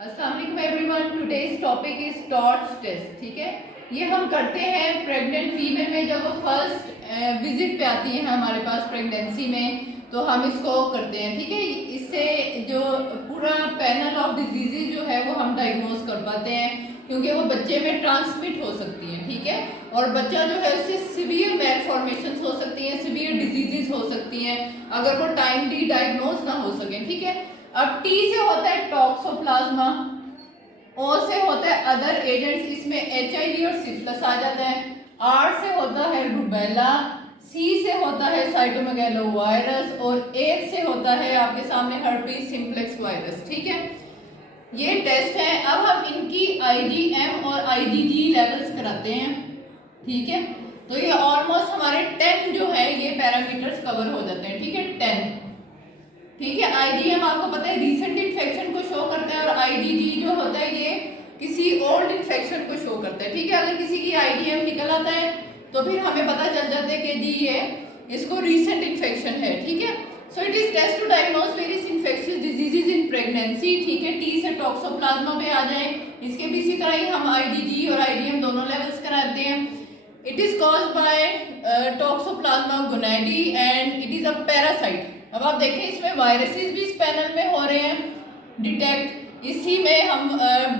अस्सलाम वालेकुम everyone. Today's topic is TORCH test. ठीक है, ये हम करते हैं प्रेग्नेंट फीमेल में जब वो फर्स्ट विजिट पे आती है हमारे पास प्रेगनेंसी में, तो हम इसको करते हैं। ठीक है, इससे जो पूरा पैनल ऑफ डिजीजेज जो है वो हम डायग्नोज कर पाते हैं, क्योंकि वो बच्चे में ट्रांसमिट हो सकती हैं। ठीक है, और बच्चा जो है उससे सिवियर मैलफॉर्मेशन हो सकती हैं, सिवियर डिजीजेज हो सकती हैं अगर वो टाइमली डायग्नोज ना हो सके। ठीक है, अब टी से होता है टॉक्सोप्लाज्मा, ओ से होता है अदर एजेंट्स, इसमें HIV और सिफिलिस आ जाता है। आर से होता है रूबेला, सी से होता है साइटोमेगालो वायरस और ए से होता है आपके सामने हर्पीज सिम्प्लेक्स वायरस। ठीक है, ये टेस्ट है। अब हम इनकी IgM और IgG लेवल्स कराते हैं। ठीक है, तो ये ऑलमोस्ट हमारे 10 जो है ये पैरामीटर्स कवर हो जाते हैं। ठीक है, 10। ठीक है, IgM आपको पता है रीसेंट इन्फेक्शन को शो करता है और IgG जो होता है ये किसी ओल्ड इन्फेक्शन को शो करता है। ठीक है, अगर किसी की IgM निकल आता है तो फिर हमें पता चल जाता है कि जी ये इसको रीसेंट इन्फेक्शन है। ठीक है, so it is test to diagnose various infectious diseases in pregnancy. ठीक है, टी से टॉक्सोप्लाज्मा पे आ जाए, इसके भी इसी तरह ही हम IgG और IgM दोनों लेवल्स कराते हैं। It is caused by toxoplasma gondii and it is a parasite. अब आप देखें इसमें वायरसेस भी इस पैनल में हो रहे हैं डिटेक्ट, इसी में हम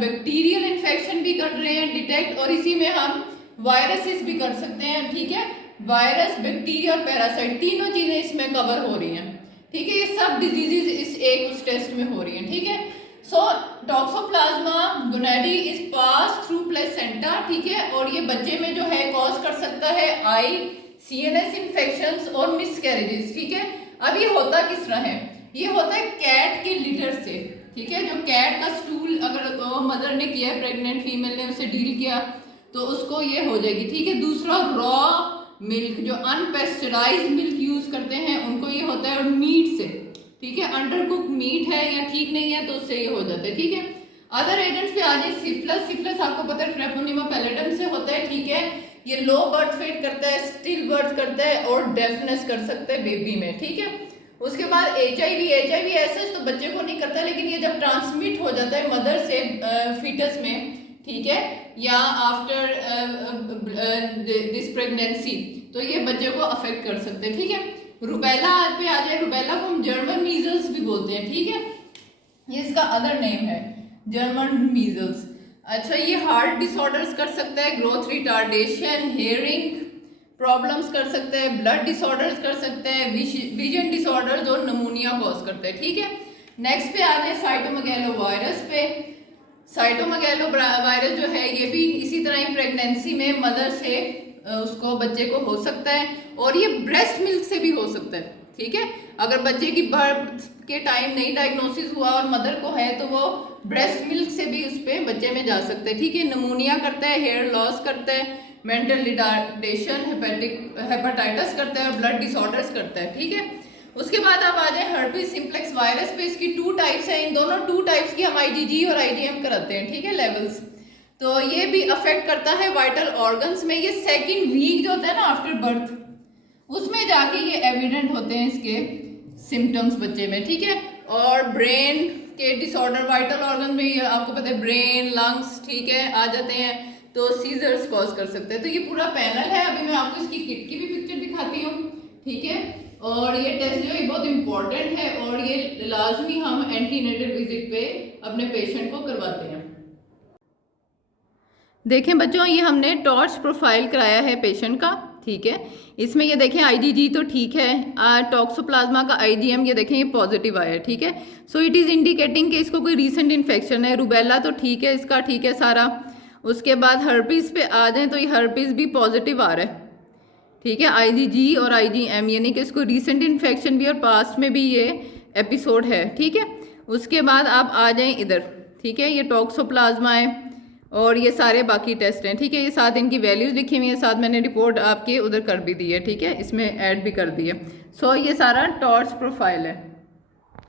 बैक्टीरियल इन्फेक्शन भी कर रहे हैं डिटेक्ट, और इसी में हम वायरसेस भी कर सकते हैं। ठीक है, वायरस, बैक्टीरिया और पैरासाइट तीनों चीजें इसमें कवर हो रही हैं। ठीक है, ये सब डिजीजेज इस एक उस टेस्ट में हो रही हैं। ठीक है, so toxoplasma gondii is pass through placenta. ठीक है, और ये बच्चे में जो है कॉज कर सकता है CNS इन्फेक्शंस और मिसकैरेजेस। ठीक है, अब ये होता किस तरह है, ये होता है कैट के लिटर से। ठीक है, जो कैट का स्टूल अगर मदर ने किया है, प्रेग्नेंट फीमेल ने उसे डील किया तो उसको ये हो जाएगी। ठीक है, दूसरा रॉ मिल्क, जो अनपेस्चराइज्ड मिल्क यूज करते हैं उनको ये होता है, और मीट से। ठीक है, अंडर कुक मीट है या ठीक नहीं है तो उससे ये हो जाता है। ठीक है, अदर एजेंट्स पे आ जाए सिफिलिस। सिफिलिस आपको पता है ट्रेपोनिमा पैलेडम से होता है। ठीक है, ये लो बर्थ वेट करता है, स्टिल बर्थ करता है और डेफनेस कर सकता है बेबी में। ठीक है, उसके बाद HIV ऐसे तो बच्चे को नहीं करता, लेकिन ये जब ट्रांसमिट हो जाता है मदर से फीटस में, ठीक है, या आफ्टर दिस प्रेगनेंसी, तो ये बच्चे को अफेक्ट कर सकते हैं। ठीक है, रूबेला पे आ जाए, रूबेला को हम जर्मन मीजल्स भी बोलते हैं। ठीक है, ये इसका अदर नेम है जर्मन मीजल्स। अच्छा, ये हार्ट डिसऑर्डर्स कर सकता है, ग्रोथ रिटार्डेशन, हेयरिंग प्रॉब्लम्स कर सकते हैं, ब्लड डिसऑर्डर्स कर सकते हैं, विजन डिसऑर्डर्स और नमूनिया कॉज करते हैं। ठीक है, नेक्स्ट पे आ जाए साइटोमेगालो वायरस पे। साइटोमेगालो वायरस जो है ये भी इसी तरह ही प्रेगनेंसी में मदर से उसको बच्चे को हो सकता है, और ये ब्रेस्ट मिल्क से भी हो सकता है। ठीक है, अगर बच्चे की बर्थ के टाइम नहीं डायग्नोसिस हुआ और मदर को है तो वो ब्रेस्ट मिल्क से भी उस पर बच्चे में जा सकते हैं। ठीक है, नमूनिया करता है, हेयर लॉस करता है, मेंटल रिटार्डेशन, हेपेटाइटिस करता है और ब्लड डिसऑर्डर्स करता है। ठीक है, उसके बाद आप आ जाए हर्पीज सिम्प्लेक्स वायरस पे। इसकी 2 टाइप्स हैं, इन दोनों 2 टाइप्स की हम IgG और IgM कराते हैं। ठीक है, लेवल्स, तो ये भी अफेक्ट करता है वाइटल ऑर्गन्स में। ये सेकेंड वीक जो होता है ना आफ्टर बर्थ, उसमें जाके ये एविडेंट होते हैं इसके सिम्टम्स बच्चे में। ठीक है, और ब्रेन के डिसऑर्डर वाइटल ऑर्गन में आपको पता है ब्रेन, लंग्स, ठीक है, आ जाते हैं, तो सीजर्स कॉज कर सकते हैं। तो ये पूरा पैनल है। अभी मैं आपको इसकी किट की भी पिक्चर दिखाती हूँ। ठीक है, और ये टेस्ट जो है बहुत इंपॉर्टेंट है और ये लाजमी हम एंटीनेटल विजिट पे अपने पेशेंट को करवाते हैं। देखें बच्चों, ये हमने टॉर्च प्रोफाइल कराया है पेशेंट का। ठीक है, इसमें ये देखें IgG तो ठीक है, टॉक्सोप्लाज्मा का IgM ये देखें ये पॉजिटिव आया है। ठीक है, सो इट इज़ इंडिकेटिंग कि इसको कोई रीसेंट इन्फेक्शन है। रूबेला तो ठीक है, इसका ठीक है सारा। उसके बाद हर्पीज़ पे आ जाएं तो ये हर्पीज़ भी पॉजिटिव आ रहा है। ठीक है, IgG और IgM यानी कि इसको रीसेंट इन्फेक्शन भी और पास्ट में भी ये एपिसोड है। ठीक है, उसके बाद आप आ जाएं इधर। ठीक है, ये टॉक्सोप्लाज्मा है और ये सारे बाकी टेस्ट हैं। ठीक है, ये साथ इनकी वैल्यूज़ लिखी हुई है, साथ मैंने रिपोर्ट आपके उधर कर भी दी है। ठीक है, इसमें ऐड भी कर दी है। सो ये सारा टॉर्च प्रोफाइल है।